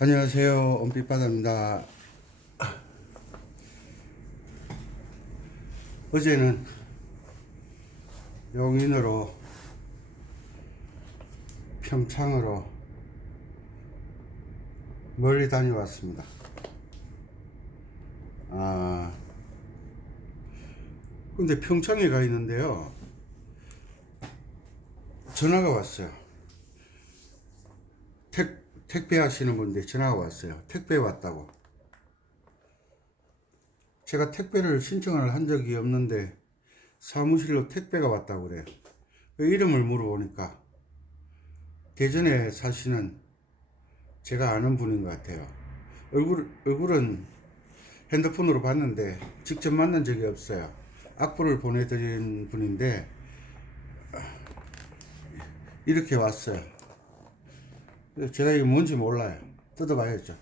안녕하세요. 은빛바다입니다. 어제는 용인으로 평창으로 멀리 다녀왔습니다. 근데 평창에 가 있는데요. 전화가 왔어요. 택배 하시는 분들 전화가 왔어요. 택배 왔다고. 제가 택배를 신청을 한 적이 없는데 사무실로 택배가 왔다고 그래요. 그 이름을 물어보니까 대전에 사시는 제가 아는 분인 것 같아요. 얼굴은 핸드폰으로 봤는데 직접 만난 적이 없어요. 악보를 보내드린 분인데 이렇게 왔어요. 제가 이게 뭔지 몰라요. 뜯어봐야죠.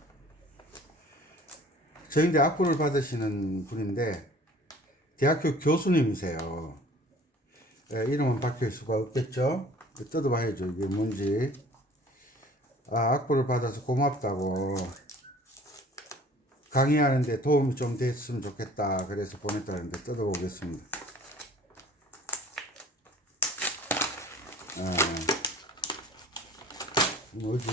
저희인데 악보를 받으시는 분인데 대학교 교수님이세요. 이름은 밝힐 수가 없겠죠. 뜯어봐야죠. 이게 뭔지. 악보를 받아서 고맙다고, 강의하는데 도움이 좀 됐으면 좋겠다 그래서 보냈다는데 뜯어보겠습니다. 뭐지?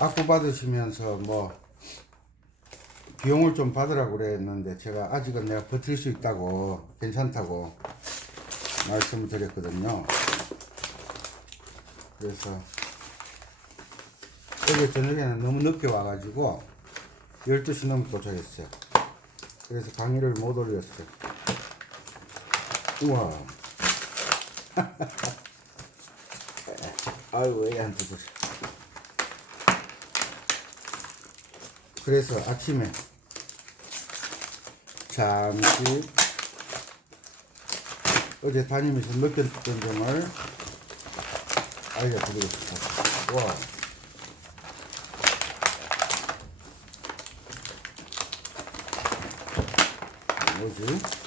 악보 받으시면서 뭐 비용을 좀 받으라고 그랬는데 제가 아직은 내가 버틸 수 있다고, 괜찮다고 말씀을 드렸거든요. 그래서 어제 저녁에는 너무 늦게 와가지고 12시 넘게 도착했어요. 그래서 강의를 못 올렸어요. 우와. 아이고, 애한테 보세요. 그래서 아침에 잠시 어제 다니면서 느꼈던 점을 알려드리겠습니다. 와. 뭐지?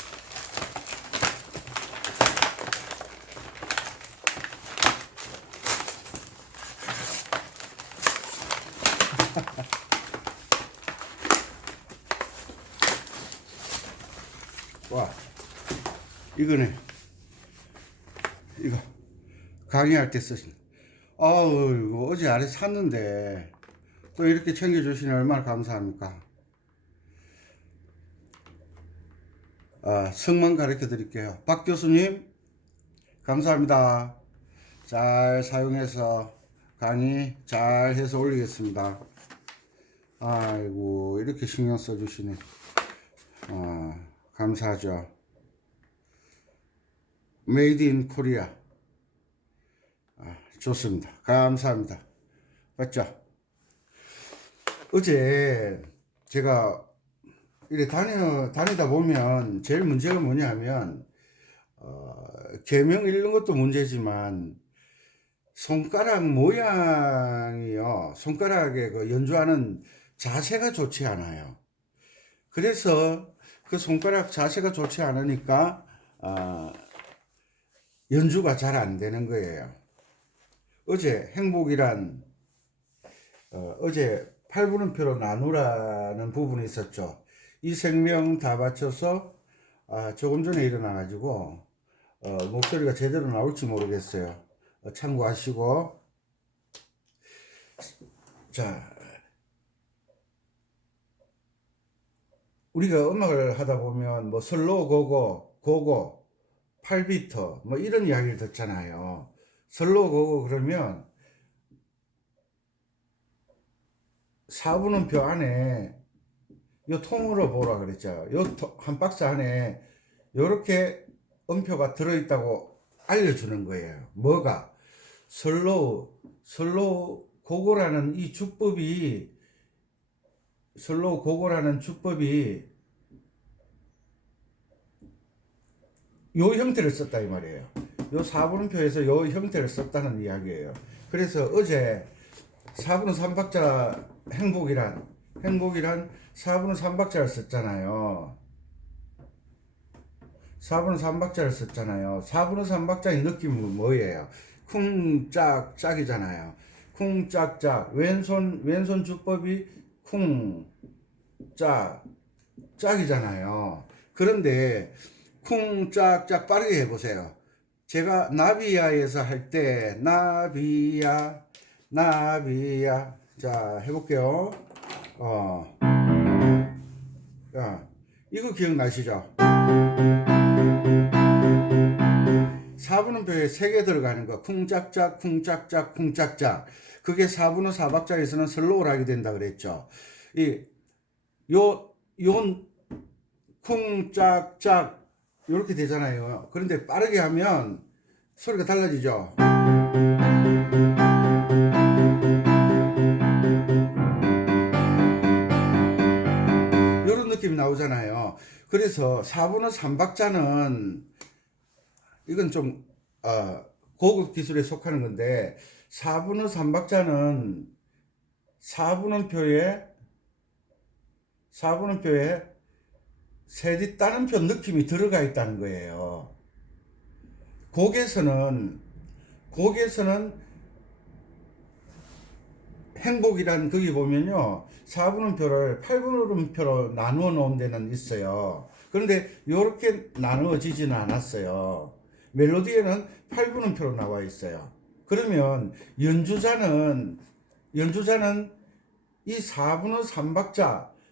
와, 이거네. 이거 강의할 때 쓰신. 아우, 이거 어제 아래 샀는데 또 이렇게 챙겨주시니 얼마나 감사합니까? 성만 가르쳐 드릴게요. 박 교수님, 감사합니다. 잘 사용해서 강의 잘 해서 올리겠습니다. 아이고, 이렇게 신경 써주시네. 감사하죠. 메이드 인 코리아. 좋습니다. 감사합니다. 맞죠? 어제 제가 이렇게 다니다 보면 제일 문제가 뭐냐면, 계명 읽는 것도 문제지만, 손가락 모양이요. 손가락에 그 연주하는 자세가 좋지 않아요. 그래서 그 손가락 자세가 좋지 않으니까, 연주가 잘 안 되는 거예요. 어제 행복이란, 어제 8분음표로 나누라는 부분이 있었죠. 이 생명 다 바쳐서, 조금 전에 일어나가지고, 목소리가 제대로 나올지 모르겠어요. 참고하시고. 자, 우리가 음악을 하다 보면 뭐 슬로우 고고, 8비트 뭐 이런 이야기를 듣잖아요. 슬로우 고고 그러면 4분음표 안에 요 통으로 보라 그랬죠. 요 한 박스 안에 요렇게 음표가 들어있다고 알려주는 거예요. 뭐가? 슬로우 고고라는 이 주법이, 슬로우 고고라는 주법이 요 형태를 썼다 이 말이에요. 요 4분음표에서 요 형태를 썼다는 이야기예요. 그래서 어제 4분의 3박자 행복이란 4분의 3박자를 썼잖아요. 4분의 3박자를 썼잖아요. 4분의 3박자의 느낌은 뭐예요? 쿵짝짝이잖아요. 쿵짝짝. 왼손 주법이 쿵짝짝이잖아요. 그런데 쿵짝짝 빠르게 해보세요. 제가 나비야에서 할 때 나비야 나비야. 자, 해볼게요. 자, 이거 기억나시죠? 4분음표에 3개 들어가는 거 쿵짝짝 쿵짝짝 쿵짝짝. 그게 4분의 4박자에서는 슬로우를 하게 된다 그랬죠. 요 쿵짝짝 이렇게 되잖아요. 그런데 빠르게 하면 소리가 달라지죠. 이런 느낌이 나오잖아요. 그래서 4분의 3박자는 이건 좀 고급 기술에 속하는 건데 4분의 3박자는 4분음표에 세디 따름표 느낌이 들어가 있다는 거예요. 곡에서는 행복이란 거기 보면요 4분음표를 8분음표로 나누어 놓은 데는 있어요. 그런데 이렇게 나누어지지는 않았어요. 멜로디에는 8분음표로 나와 있어요. 그러면 연주자는 이 4분의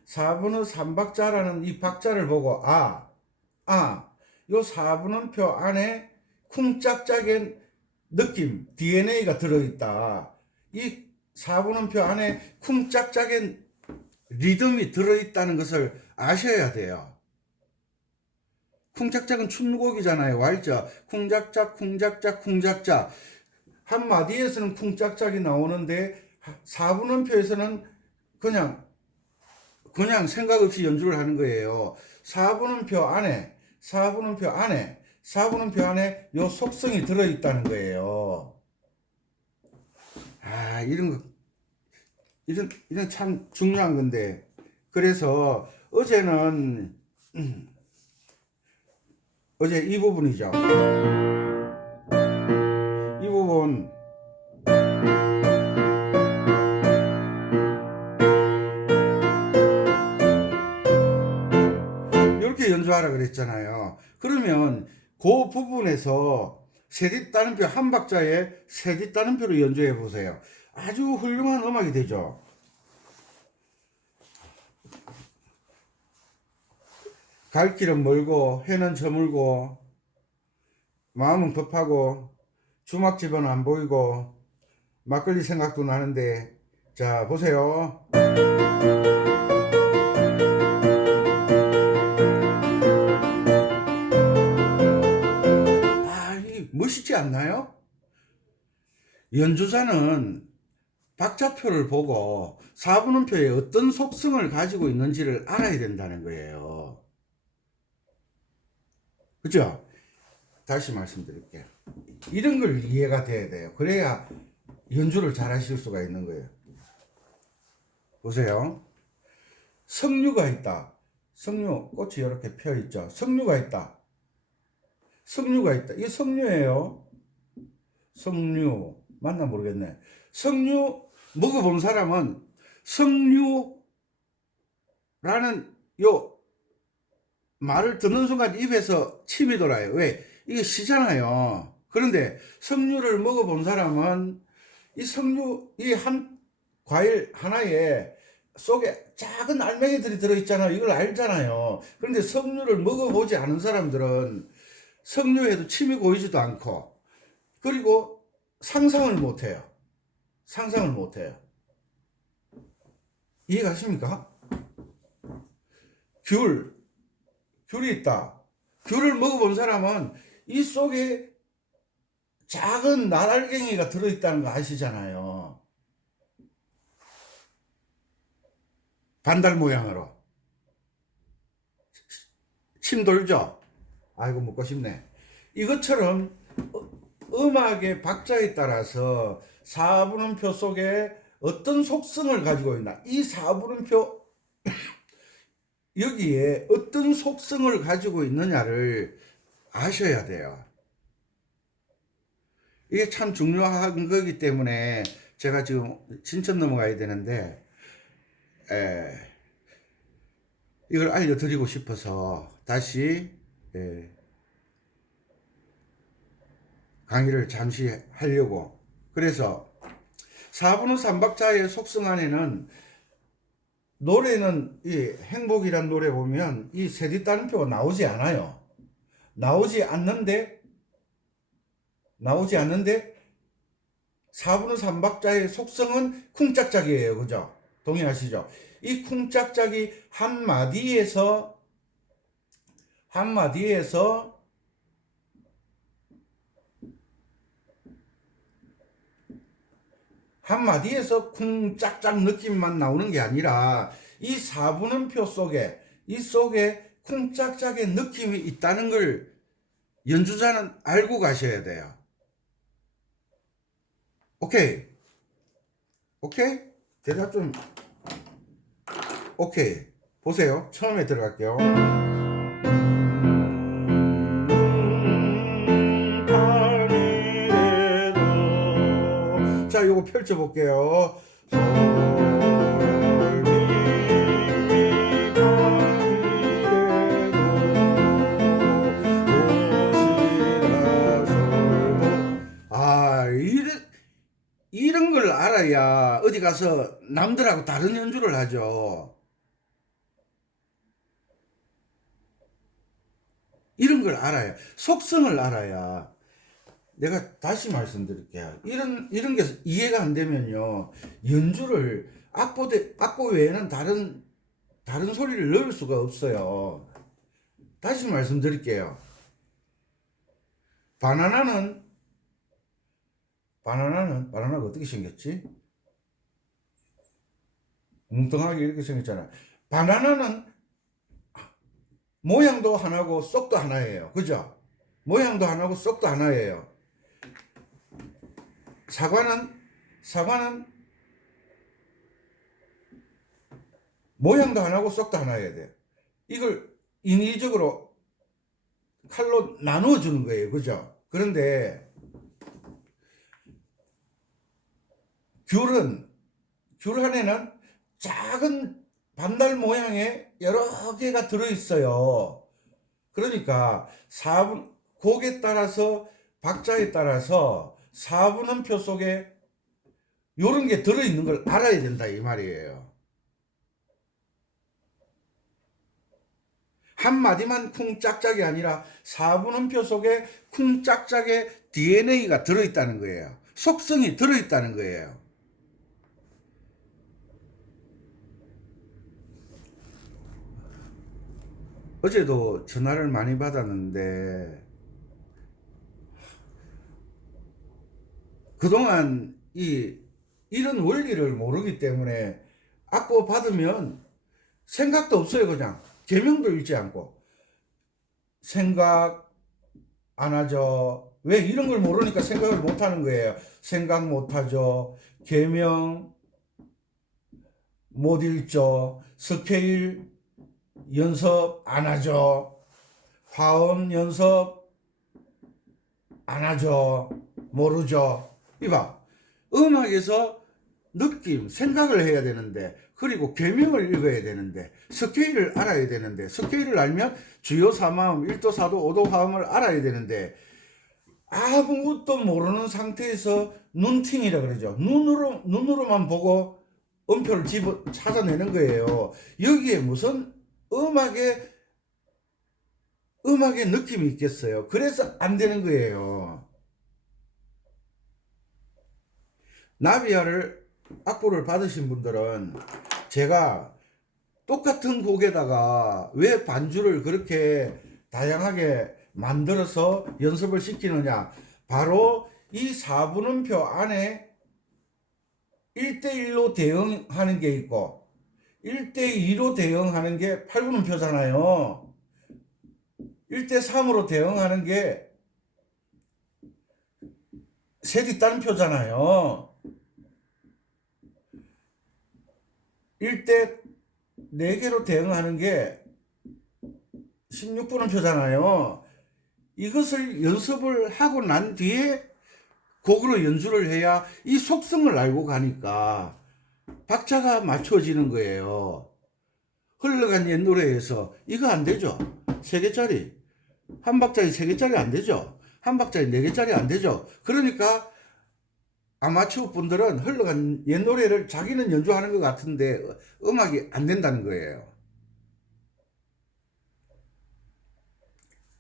3박자라는 이 박자를 보고 요 4분음표 안에 쿵짝짝의 느낌, DNA가 들어있다. 이 4분음표 안에 쿵짝짝의 리듬이 들어있다는 것을 아셔야 돼요. 쿵짝짝은 춤곡이잖아요. 알죠? 쿵짝짝 쿵짝짝 쿵짝짝. 한마디에서는 쿵짝짝이 나오는데 4분음표에서는 그냥 생각 없이 연주를 하는 거예요. 4분음표 안에 요 속성이 들어있다는 거예요. 이런 참 중요한 건데. 그래서 어제 이 부분이죠. 이 부분. 이렇게 연주하라 그랬잖아요. 그러면 그 부분에서 세디 따름표 한 박자에 세디 따름표로 연주해 보세요. 아주 훌륭한 음악이 되죠. 갈 길은 멀고 해는 저물고 마음은 급하고 주막집은 안 보이고 막걸리 생각도 나는데 자 보세요. 이 멋있지 않나요? 연주자는 박자표를 보고 4분음표에 어떤 속성을 가지고 있는지를 알아야 된다는 거예요. 그죠? 다시 말씀드릴게요. 이런 걸 이해가 돼야 돼요. 그래야 연주를 잘 하실 수가 있는 거예요. 보세요. 석류가 있다. 석류, 꽃이 이렇게 펴 있죠. 석류가 있다. 이게 석류예요. 석류. 맞나 모르겠네. 석류 먹어본 사람은 석류라는 요 말을 듣는 순간 입에서 침이 돌아요. 왜? 이게 시잖아요. 그런데 석류를 먹어본 사람은 이 한 과일 하나에 속에 작은 알맹이들이 들어있잖아요. 이걸 알잖아요. 그런데 석류를 먹어보지 않은 사람들은 석류에도 침이 고이지도 않고 그리고 상상을 못해요. 이해가십니까? 귤이 있다. 귤을 먹어본 사람은 이 속에 작은 날알갱이가 들어있다는 거 아시잖아요. 반달 모양으로. 침 돌죠? 아이고 먹고 싶네. 이것처럼 음악의 박자에 따라서 4분음표 속에 어떤 속성을 가지고 있나. 이 4분음표 여기에 어떤 속성을 가지고 있느냐를 아셔야 돼요. 이게 참 중요한 거기 때문에 제가 지금 진천 넘어가야 되는데 이걸 알려드리고 싶어서 다시 강의를 잠시 하려고. 그래서 4분의 3박자의 속성 안에는 노래는 이 행복이란 노래 보면 이 세디 따옴표가 나오지 않아요. 나오지 않는데 4분의 3박자의 속성은 쿵짝짝이에요. 그죠? 동의하시죠? 이 쿵짝짝이 한마디에서 쿵짝짝 느낌만 나오는 게 아니라 이 4분음표 속에 쿵짝짝의 느낌이 있다는 걸 연주자는 알고 가셔야 돼요. 오케이? 대답 좀. 오케이. 보세요. 처음에 들어갈게요. 자, 요거 펼쳐볼게요. 이런 걸 알아야 어디 가서 남들하고 다른 연주를 하죠. 이런 걸 알아야, 속성을 알아야. 내가 다시 말씀드릴게요. 이런 게 이해가 안 되면요, 연주를 악보 외에는 다른 소리를 넣을 수가 없어요. 다시 말씀드릴게요. 바나나가 어떻게 생겼지? 뭉뚱하게 이렇게 생겼잖아요. 바나나는 모양도 하나고 속도 하나예요. 그죠? 모양도 하나고 속도 하나예요. 사과는 모양도 하나고 속도 하나여야 돼요. 이걸 인위적으로 칼로 나누어 주는 거예요. 그죠? 그런데 귤 안에는 작은 반달 모양의 여러 개가 들어있어요. 그러니까 곡에 따라서, 박자에 따라서 4분음표 속에 요런 게 들어있는 걸 알아야 된다 이 말이에요. 한마디만 쿵짝짝이 아니라 4분음표 속에 쿵짝짝의 DNA가 들어있다는 거예요. 속성이 들어있다는 거예요. 어제도 전화를 많이 받았는데 그동안 이런 원리를 모르기 때문에 악보 받으면 생각도 없어요. 그냥 개명도 읽지 않고 생각 안 하죠. 왜? 이런 걸 모르니까 생각을 못 하는 거예요. 생각 못 하죠. 개명 못 읽죠. 스케일 연습 안 하죠. 화음 연습 안 하죠. 모르죠. 이봐, 음악에서 느낌, 생각을 해야 되는데, 그리고 계명을 읽어야 되는데, 스케일을 알아야 되는데, 스케일을 알면 주요 4마음, 1도, 4도, 5도 화음을 알아야 되는데, 아무것도 모르는 상태에서 눈팅이라 그러죠. 눈으로만 보고 음표를 찾아내는 거예요. 여기에 무슨 음악의 느낌이 있겠어요. 그래서 안 되는 거예요. 나비야를 악보를 받으신 분들은 제가 똑같은 곡에다가 왜 반주를 그렇게 다양하게 만들어서 연습을 시키느냐, 바로 이 4분음표 안에 1대1로 대응하는 게 있고 1대2로 대응하는 게 8분음표잖아요. 1대3으로 대응하는 게 세디 따옴표잖아요. 1대 4개로 대응하는 게 16분음표잖아요. 이것을 연습을 하고 난 뒤에 곡으로 연주를 해야 이 속성을 알고 가니까 박자가 맞춰지는 거예요. 흘러간 옛 노래에서 이거 안 되죠. 3개짜리. 한 박자에 3개짜리 안 되죠. 한 박자에 4개짜리 안 되죠. 그러니까 아마추어 분들은 흘러간 옛 노래를 자기는 연주하는 것 같은데 음악이 안 된다는 거예요.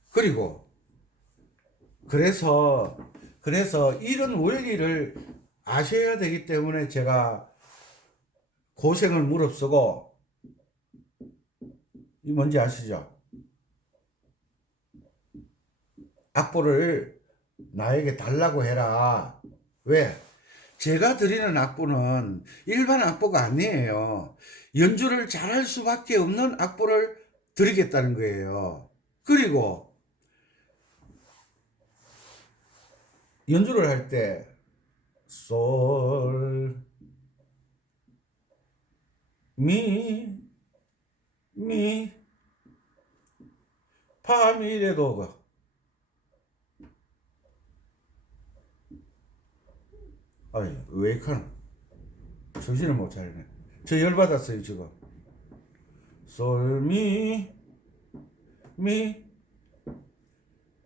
그리고 그래서 이런 원리를 아셔야 되기 때문에 제가 고생을 무릅쓰고, 이 뭔지 아시죠? 악보를 나에게 달라고 해라. 왜? 제가 드리는 악보는 일반 악보가 아니에요. 연주를 잘할 수밖에 없는 악보를 드리겠다는 거예요. 그리고 연주를 할 때 솔, 미, 파, 미래도 아니 왜 이카노? 정신을 못 차리네. 저 열받았어요 지금. 솔, 미,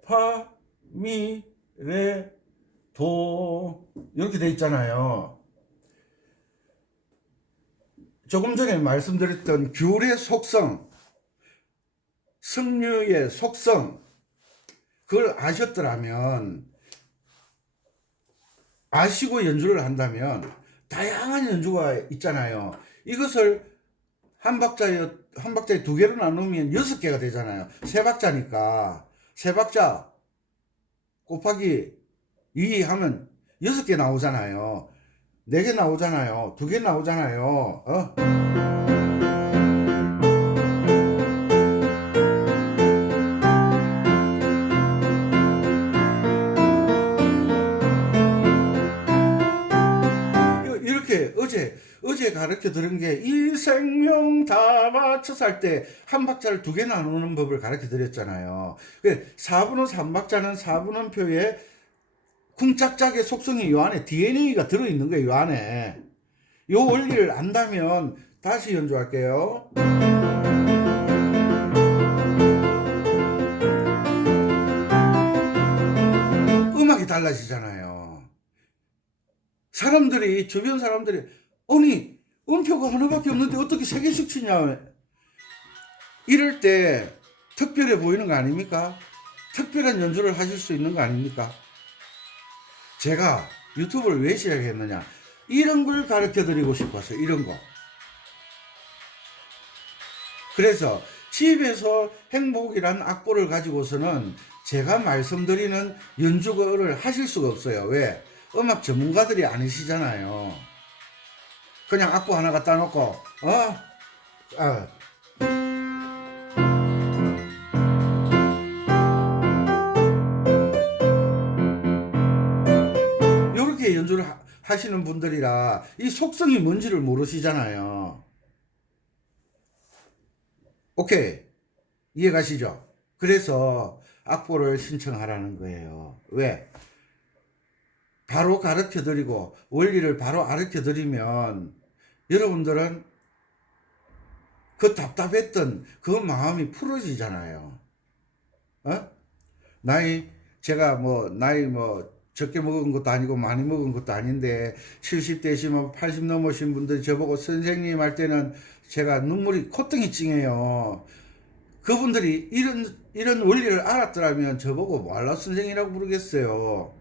파, 레, 도 이렇게 돼 있잖아요. 조금 전에 말씀드렸던 귤의 속성, 석류의 속성, 그걸 아셨더라면, 아시고 연주를 한다면 다양한 연주가 있잖아요. 이것을 한 박자에 2개로 나누면 6개가 되잖아요. 3박자니까 3박자 곱하기 2 하면 6개 나오잖아요. 4개 나오잖아요. 2개 나오잖아요. 이렇게 어제 가르쳐 드린 게 이 생명 다 맞춰서 할 때 한 박자를 2개 나누는 법을 가르쳐 드렸잖아요. 4분음 3박자는 4분음표에 쿵짝짝의 속성이 요 안에 DNA가 들어있는 거예요. 요 안에. 요 원리를 안다면 다시 연주할게요. 음악이 달라지잖아요. 주변 사람들이 아니 음표가 하나밖에 없는데 어떻게 3개씩 치냐, 이럴 때 특별해 보이는 거 아닙니까? 특별한 연주를 하실 수 있는 거 아닙니까? 제가 유튜브를 왜 시작했느냐, 이런 걸 가르쳐 드리고 싶었어요. 이런 거. 그래서 집에서 행복이란 악보를 가지고서는 제가 말씀드리는 연주를 하실 수가 없어요. 왜? 음악 전문가들이 아니시잖아요. 그냥 악보 하나 갖다 놓고 요렇게 연주를 하시는 분들이라 이 속성이 뭔지를 모르시잖아요. 오케이, 이해가시죠? 그래서 악보를 신청하라는 거예요. 왜? 바로 가르쳐 드리고 원리를 바로 가르쳐 드리면 여러분들은 그 답답했던 그 마음이 풀어지잖아요. 제가 나이 적게 먹은 것도 아니고 많이 먹은 것도 아닌데 70대시면 80 넘으신 분들 저보고 선생님 할 때는 제가 눈물이 콧등이 찡해요. 그분들이 이런 원리를 알았더라면 저보고 뭐하러 선생이라고 부르겠어요.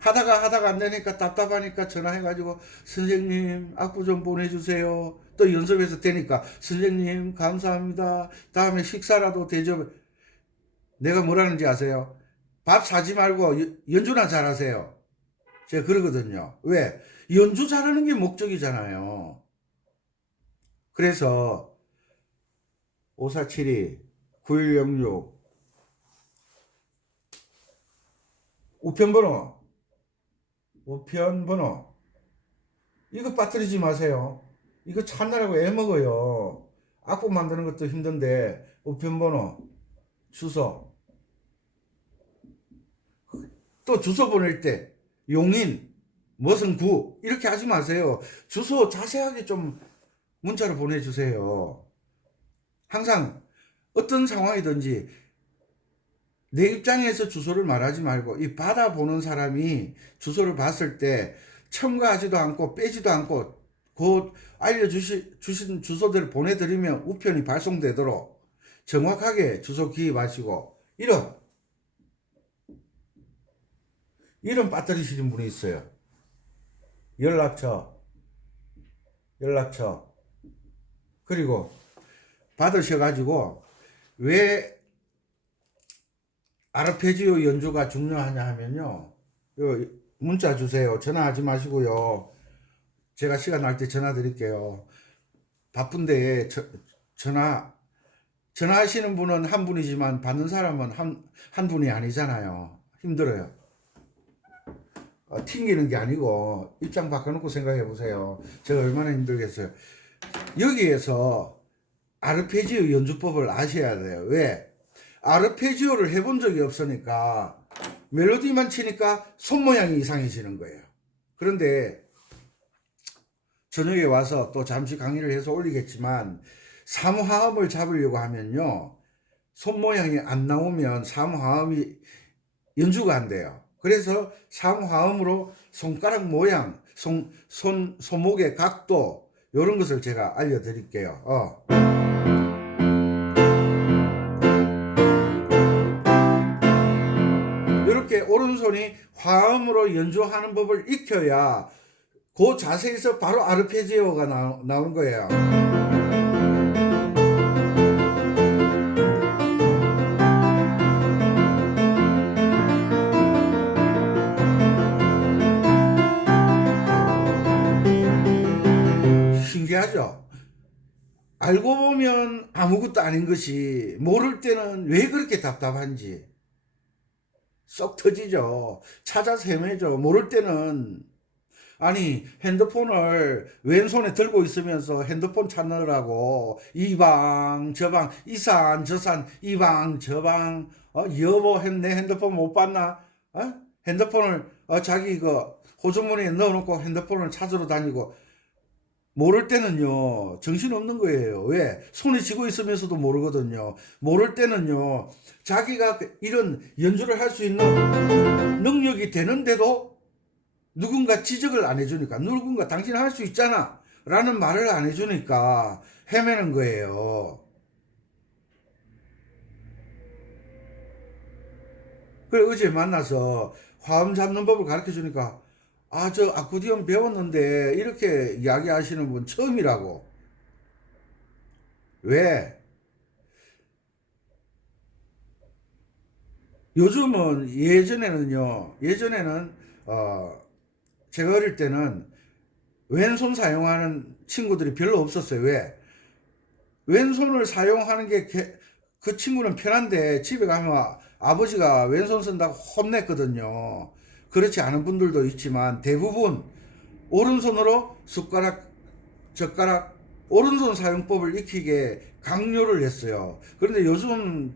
하다가 안 되니까 답답하니까 전화해가지고 선생님 악보 좀 보내주세요. 또 연습해서 되니까 선생님 감사합니다. 다음에 식사라도 대접. 내가 뭐라는지 아세요? 밥 사지 말고 연주나 잘하세요. 제가 그러거든요. 왜? 연주 잘하는 게 목적이잖아요. 그래서 5472 9106 우편번호 이거 빠뜨리지 마세요. 이거 찾느라고 애먹어요. 악보 만드는 것도 힘든데 우편번호, 주소 또 주소 보낼 때 용인 무슨 구 이렇게 하지 마세요. 주소 자세하게 좀 문자로 보내주세요. 항상 어떤 상황이든지 내 입장에서 주소를 말하지 말고 이 받아보는 사람이 주소를 봤을 때 첨가하지도 않고 빼지도 않고 곧 알려주신 주소들을 보내드리면 우편이 발송되도록 정확하게 주소 기입하시고 이런 빠뜨리시는 분이 있어요. 연락처 그리고 받으셔가지고 왜 아르페지오 연주가 중요하냐 하면요, 문자 주세요. 전화하지 마시고요. 제가 시간 날 때 전화 드릴게요. 바쁜데 전화하시는 분은 한 분이지만 받는 사람은 한 분이 아니잖아요. 힘들어요. 튕기는 게 아니고 입장 바꿔놓고 생각해 보세요. 제가 얼마나 힘들겠어요. 여기에서 아르페지오 연주법을 아셔야 돼요. 왜? 아르페지오를 해본 적이 없으니까 멜로디만 치니까 손 모양이 이상해지는 거예요. 그런데 저녁에 와서 또 잠시 강의를 해서 올리겠지만 삼화음을 잡으려고 하면요, 손 모양이 안 나오면 삼화음이 연주가 안 돼요. 그래서 삼화음으로 손가락 모양, 손목의 각도 이런 것을 제가 알려드릴게요. 이렇게 오른손이 화음으로 연주하는 법을 익혀야 그 자세에서 바로 아르페지오가 나온 거예요. 신기하죠? 알고 보면 아무것도 아닌 것이 모를 때는 왜 그렇게 답답한지 쏙 터지죠. 찾아서 헤매죠. 모를 때는 아니 핸드폰을 왼손에 들고 있으면서 핸드폰 찾느라고 이방 저방 이산 저산 이방 저방 여보 내 핸드폰 못 봤나? 핸드폰을 자기 호주머니에 넣어놓고 핸드폰을 찾으러 다니고 모를 때는요 정신없는 거예요. 왜? 손에 쥐고 있으면서도 모르거든요. 모를 때는요 자기가 이런 연주를 할 수 있는 능력이 되는데도 누군가 지적을 안 해주니까, 누군가 당신 할 수 있잖아 라는 말을 안 해주니까 헤매는 거예요. 그래 어제 만나서 화음 잡는 법을 가르쳐 주니까 저 아코디언 배웠는데 이렇게 이야기하시는 분 처음이라고. 왜? 요즘은 예전에는 제가 어릴 때는 왼손 사용하는 친구들이 별로 없었어요. 왜? 왼손을 사용하는 게 그 친구는 편한데 집에 가면 아버지가 왼손 쓴다고 혼냈거든요. 그렇지 않은 분들도 있지만 대부분 오른손으로 숟가락, 젓가락, 오른손 사용법을 익히게 강요를 했어요. 그런데 요즘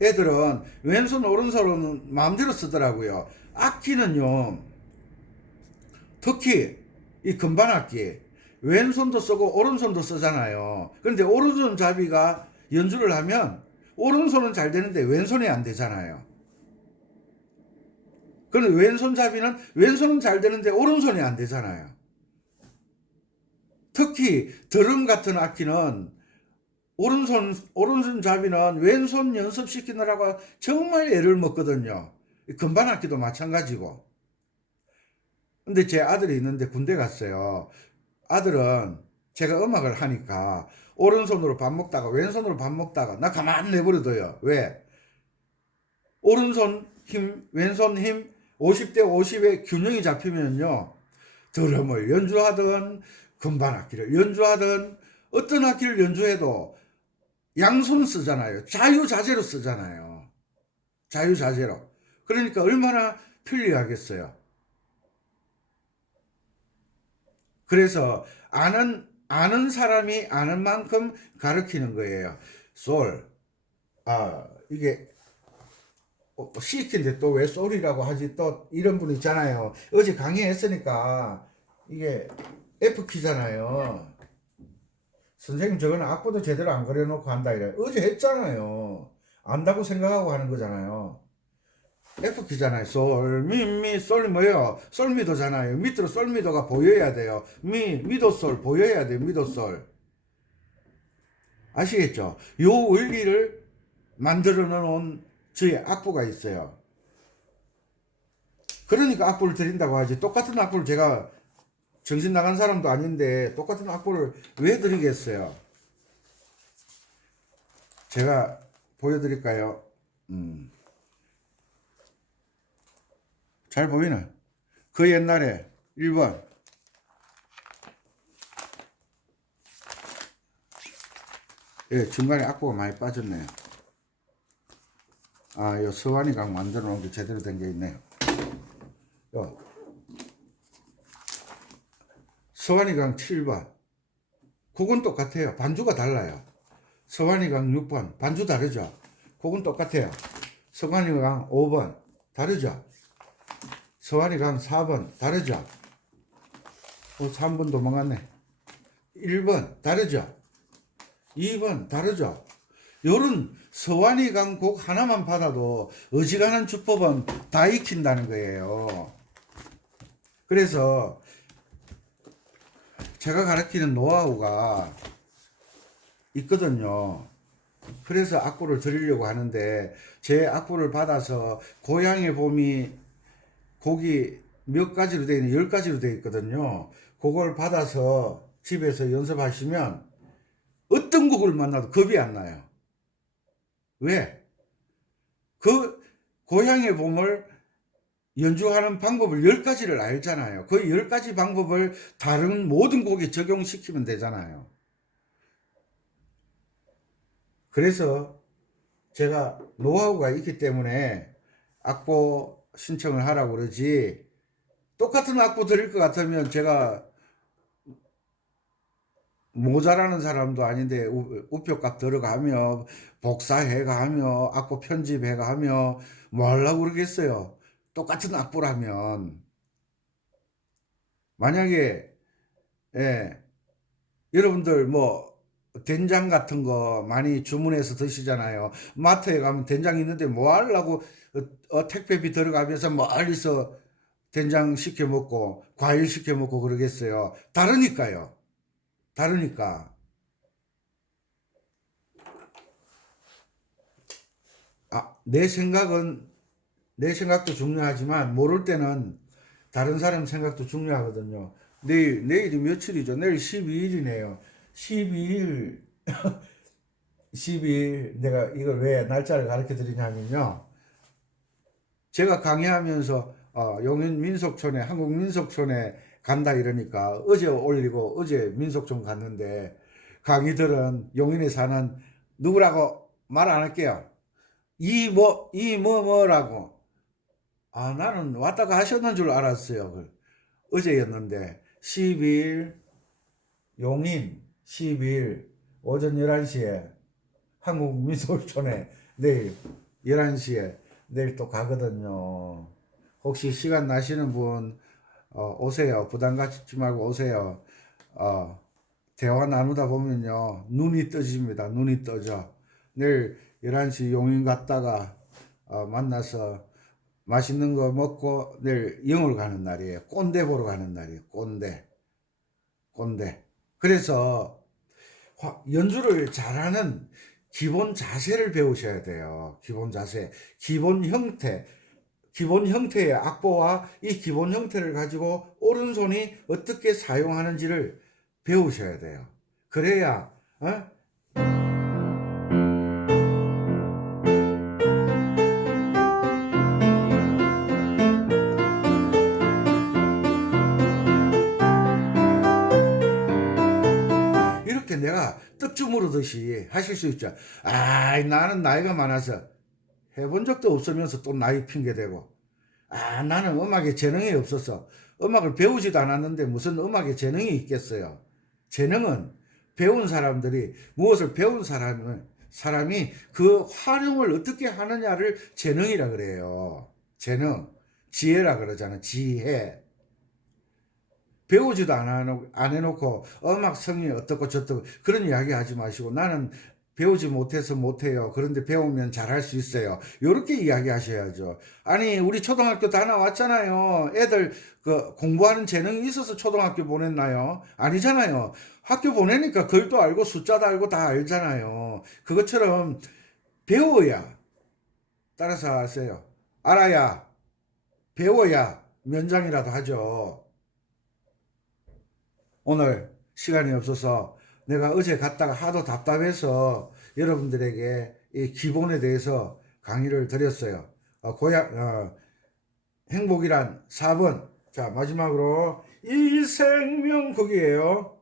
애들은 왼손, 오른손은 마음대로 쓰더라고요. 악기는요, 특히 이 건반악기 왼손도 쓰고 오른손도 쓰잖아요. 그런데 오른손 잡이가 연주를 하면 오른손은 잘 되는데 왼손이 안 되잖아요. 그런데 왼손은 잘 되는데 오른손이 안 되잖아요. 특히 드럼 같은 악기는 오른손 잡이는 왼손 연습시키느라고 정말 애를 먹거든요. 건반 악기도 마찬가지고. 근데 제 아들이 있는데 군대 갔어요. 아들은 제가 음악을 하니까 오른손으로 밥 먹다가 왼손으로 밥 먹다가 나 가만히 내버려둬요. 왜? 오른손 힘, 왼손 힘 50대 50의 균형이 잡히면요. 드럼을 연주하든 건반 악기를 연주하든 어떤 악기를 연주해도 양손 쓰잖아요. 자유자재로 쓰잖아요. 자유자재로. 그러니까 얼마나 편리하겠어요. 그래서 아는 사람이 아는 만큼 가르치는 거예요. 솔. 이게 C키인데 또 왜 솔이라고 하지? 또 이런 분 있잖아요. 어제 강의했으니까 이게 F키잖아요. 선생님 저거는 악보도 제대로 안 그려놓고 한다 이래. 어제 했잖아요. 안다고 생각하고 하는 거잖아요. F키잖아요. 솔, 미, 솔이 뭐예요? 솔미도잖아요. 밑으로 솔미도가 보여야 돼요. 미도솔 보여야 돼요. 미도솔. 아시겠죠? 요 원리를 만들어 놓은 저의 악보가 있어요. 그러니까 악보를 드린다고 하지. 똑같은 악보를 제가 정신 나간 사람도 아닌데 똑같은 악보를 왜 드리겠어요? 제가 보여드릴까요? 잘 보이나? 그 옛날에 1번 예, 중간에 악보가 많이 빠졌네요. 아, 요 서완이강 만들어 놓은 게 제대로 된 게 있네요. 요 서완이강 7번 그건 똑같아요. 반주가 달라요. 서완이강 6번 반주 다르죠? 그건 똑같아요. 서완이강 5번 다르죠? 서완이강 4번 다르죠? 3번 도망갔네. 1번 다르죠? 2번 다르죠? 요런 서완이강 곡 하나만 받아도 어지간한 주법은 다 익힌다는 거예요. 그래서 제가 가르치는 노하우가 있거든요. 그래서 악보를 드리려고 하는데 제 악보를 받아서 고향의 봄이 곡이 몇 가지로 되어 있는 10가지로 되어 있거든요. 그걸 받아서 집에서 연습하시면 어떤 곡을 만나도 겁이 안 나요. 왜? 그 고향의 봄을 연주하는 방법을 10가지를 알잖아요. 그 10가지 방법을 다른 모든 곡에 적용시키면 되잖아요. 그래서 제가 노하우가 있기 때문에 악보 신청을 하라고 그러지, 똑같은 악보 드릴 것 같으면 제가 모자라는 사람도 아닌데 우표값 들어가며 복사해가며 악보 편집해가며 뭐 하려고 그러겠어요. 똑같은 악보라면. 만약에 예, 여러분들 뭐 된장 같은 거 많이 주문해서 드시잖아요. 마트에 가면 된장 있는데 뭐 하려고 택배비 들어가면서 멀리서 된장 시켜 먹고 과일 시켜 먹고 그러겠어요. 다르니까요. 다르니까. 내 생각도 중요하지만 모를 때는 다른 사람 생각도 중요하거든요. 내일이 며칠이죠? 내일 12일이네요. 12일, 12일, 내가 이걸 왜 날짜를 가르쳐 드리냐면요. 제가 강의하면서, 용인 민속촌에, 한국 민속촌에 간다 이러니까 어제 올리고 어제 민속촌 갔는데 강의들은 용인에 사는 누구라고 말 안 할게요. 뭐라고. 나는 왔다가 하셨는 줄 알았어요. 어제였는데, 12일, 용인, 12일, 오전 11시에, 한국미술촌에 내일 11시에 내일 또 가거든요. 혹시 시간 나시는 분, 오세요. 부담 갖지 말고 오세요. 대화 나누다 보면요. 눈이 떠집니다. 눈이 떠져. 내일 11시 용인 갔다가, 만나서 맛있는 거 먹고 내일 영월 가는 날이에요. 꼰대 보러 가는 날이에요. 꼰대. 그래서 연주를 잘하는 기본 자세를 배우셔야 돼요. 기본 자세, 기본 형태의 악보와 이 기본 형태를 가지고 오른손이 어떻게 사용하는지를 배우셔야 돼요. 그래야 이렇게 내가 떡주무르듯이 하실 수 있죠. 나는 나이가 많아서 해본 적도 없으면서 또 나이 핑계대고, 나는 음악에 재능이 없어서 음악을 배우지도 않았는데 무슨 음악에 재능이 있겠어요. 재능은 배운 사람들이, 무엇을 배운 사람은 사람이 그 활용을 어떻게 하느냐를 재능이라 그래요. 재능, 지혜라 그러잖아. 지혜. 배우지도 안 해놓고 음악 성이 어떻고 저떻고 그런 이야기 하지 마시고 나는 배우지 못해서 못해요. 그런데 배우면 잘할 수 있어요. 요렇게 이야기 하셔야죠. 아니, 우리 초등학교 다 나왔잖아요. 애들 그 공부하는 재능이 있어서 초등학교 보냈나요? 아니잖아요. 학교 보내니까 글도 알고 숫자도 알고 다 알잖아요. 그것처럼 배워야 따라서 하세요. 알아야 배워야 면장이라도 하죠. 오늘 시간이 없어서 내가 어제 갔다가 하도 답답해서 여러분들에게 이 기본에 대해서 강의를 드렸어요. 행복이란 4번. 자, 마지막으로 이 생명 거기에요.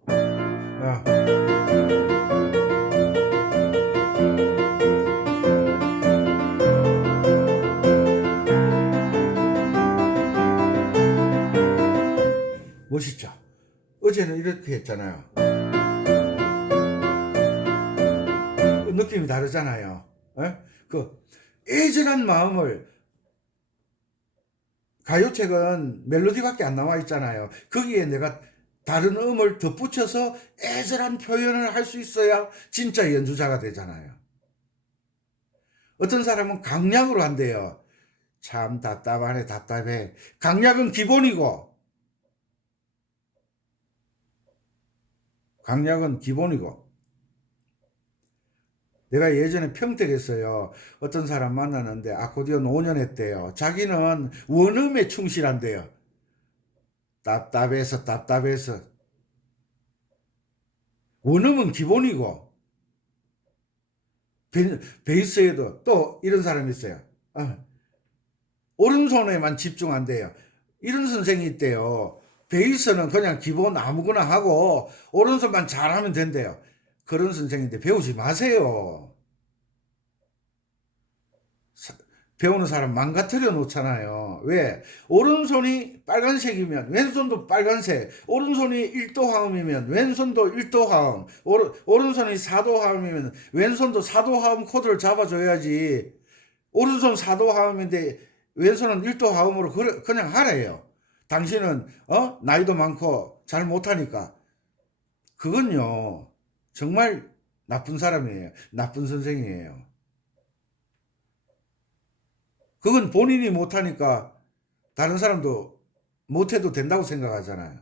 멋있죠? 어제는 이렇게 했잖아요. 느낌이 다르잖아요. 그 애절한 마음을 가요책은 멜로디밖에 안 나와 있잖아요. 거기에 내가 다른 음을 덧붙여서 애절한 표현을 할 수 있어야 진짜 연주자가 되잖아요. 어떤 사람은 강약으로 한대요. 참 답답하네, 답답해. 강약은 기본이고, 강약은 기본이고. 내가 예전에 평택했어요. 어떤 사람 만나는데 아코디언 5년 했대요. 자기는 원음에 충실한대요. 답답해서 답답해서. 원음은 기본이고 베이스에도 또 이런 사람이 있어요. 오른손에만 집중한대요. 이런 선생이 있대요. 베이스는 그냥 기본 아무거나 하고 오른손만 잘하면 된대요. 그런 선생인데 배우지 마세요. 배우는 사람 망가뜨려 놓잖아요. 왜? 오른손이 빨간색이면 왼손도 빨간색, 오른손이 1도 화음이면 왼손도 1도 화음, 오른손이 4도 화음이면 왼손도 4도 화음 코드를 잡아줘야지. 오른손 4도 화음인데 왼손은 1도 화음으로 그냥 하래요. 당신은 나이도 많고 잘 못하니까. 그건요 정말 나쁜 사람이에요. 나쁜 선생이에요. 그건 본인이 못하니까 다른 사람도 못해도 된다고 생각하잖아요.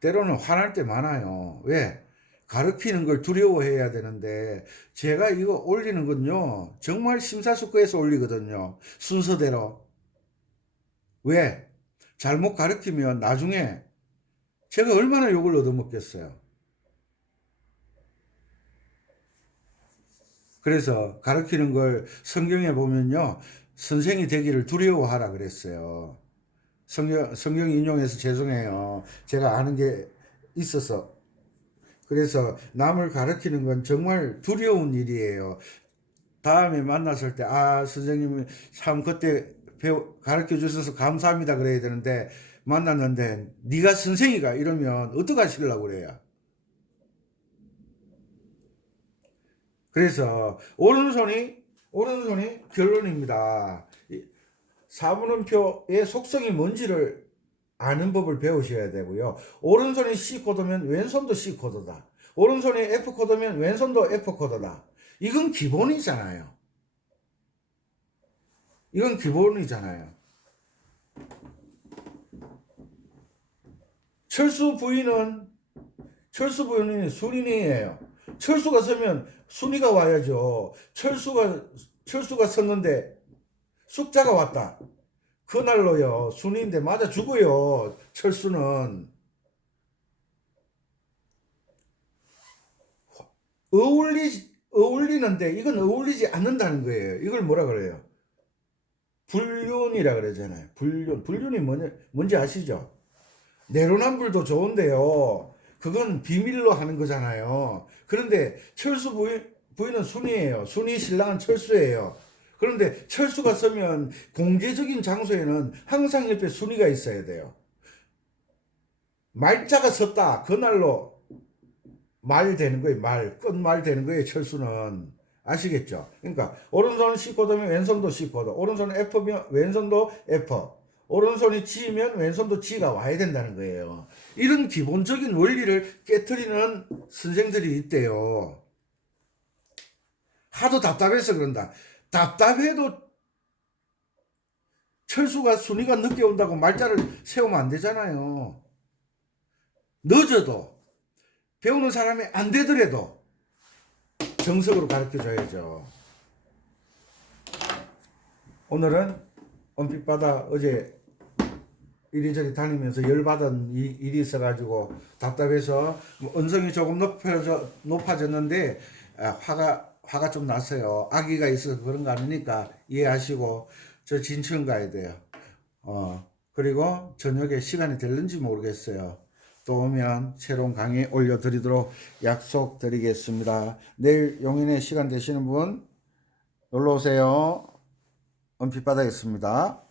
때로는 화날 때 많아요. 왜? 가르치는 걸 두려워해야 되는데 제가 이거 올리는 건요 정말 심사숙고해서 올리거든요. 순서대로. 왜? 잘못 가르치면 나중에 제가 얼마나 욕을 얻어먹겠어요. 그래서 가르치는 걸 성경에 보면요 선생이 되기를 두려워하라 그랬어요. 성경 인용해서 죄송해요. 제가 아는 게 있어서. 그래서 남을 가르치는 건 정말 두려운 일이에요. 다음에 만났을 때, 선생님이 참 그때 가르쳐 주셔서 감사합니다 그래야 되는데, 만났는데, 네가 선생이가 이러면 어떡하시려고 그래요? 그래서, 오른손이 결론입니다. 4분음표의 속성이 뭔지를 아는 법을 배우셔야 되고요. 오른손이 C 코드면 왼손도 C 코드다. 오른손이 F 코드면 왼손도 F 코드다. 이건 기본이잖아요. 이건 기본이잖아요. 철수 부인은 순인이에요. 철수가 서면 순이가 와야죠. 철수가 섰는데 숙자가 왔다. 그날로요 순인데 맞아 죽어요. 철수는 어울리는데 이건 어울리지 않는다는 거예요. 이걸 뭐라 그래요? 불륜이라 그러잖아요. 불륜이 뭔지 아시죠? 내로남불도 좋은데요. 그건 비밀로 하는 거잖아요. 그런데 철수 부인은 순이에요. 순이 신랑은 철수예요. 그런데 철수가 서면 공개적인 장소에는 항상 옆에 순이가 있어야 돼요. 말자가 섰다. 그날로 말 되는 거예요. 끝말 되는 거예요. 철수는. 아시겠죠? 그러니까 오른손은 C코드면 왼손도 C코드, 오른손은 F면 왼손도 F, 오른손이 G면 왼손도 G가 와야 된다는 거예요. 이런 기본적인 원리를 깨트리는 선생들이 있대요. 하도 답답해서 그런다. 답답해도 철수가 순위가 늦게 온다고 말자를 세우면 안 되잖아요. 늦어도 배우는 사람이 안 되더라도 정석으로 가르쳐 줘야죠. 오늘은 은빛바다 어제 이리저리 다니면서 열받은 일이 있어가지고 답답해서 음성이 조금 높아졌는데 화가 좀 났어요. 아기가 있어서 그런 거 아니니까 이해하시고 저 진천 가야 돼요. 그리고 저녁에 시간이 될는지 모르겠어요. 또 오면 새로운 강의 올려드리도록 약속드리겠습니다. 내일 용인에 시간 되시는 분 놀러오세요. 은빛바다였습니다.